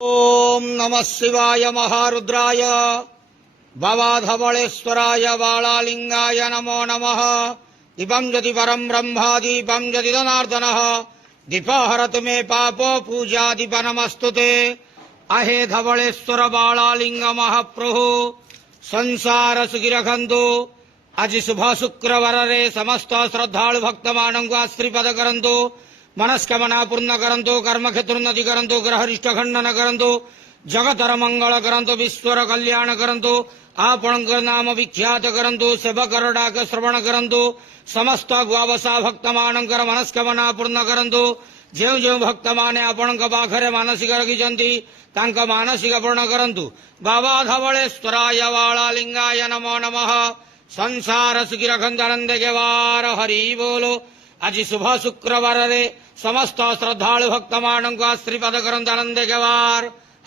ओम नमः शिवाय महारुद्राय भवाधवलेश्वराय बालालिंगाय नमो नमः। दीपं यदि परं ब्रह्म दीपं यदि जनार्दनः दीपहरतु मे पापो पूजा दीप नमस्तुते। अहे धवलेश्वर बालालिंग महाप्रभु संसार सुखी रखंतु। आज शुभ शुक्रवार रे समस्त श्रद्धालु भक्त मानक आश्रीपद करंतु। मनस्कामना पूर्ण करंतु। कर्मक्षेत्रोन्नति करंतु। ग्रहरिष्ठ खंडन करंतु। जगतर मंगल करंतु। विश्वर कल्याण करंतु। आपणक नाम विख्यात करंतु। सेवकर डाक श्रवण करंतु। समस्त गुआवसा भक्त मानकर मनस्कामना पूर्ण करंतु। जो जो भक्त माने आपणक पाखरे मानसिक रखिछंती तांका मानसिक पूर्ण करंतु। बाबा धवलेश्वराय बालालिंगाय नमो नमः। संसार सुखी रखंतु। आनंद के वार हरि बोलो। आज शुभ शुक्रवार रे समस्त श्रद्धालु भक्त मानक आश्रीपद करंतु। आनंद के वार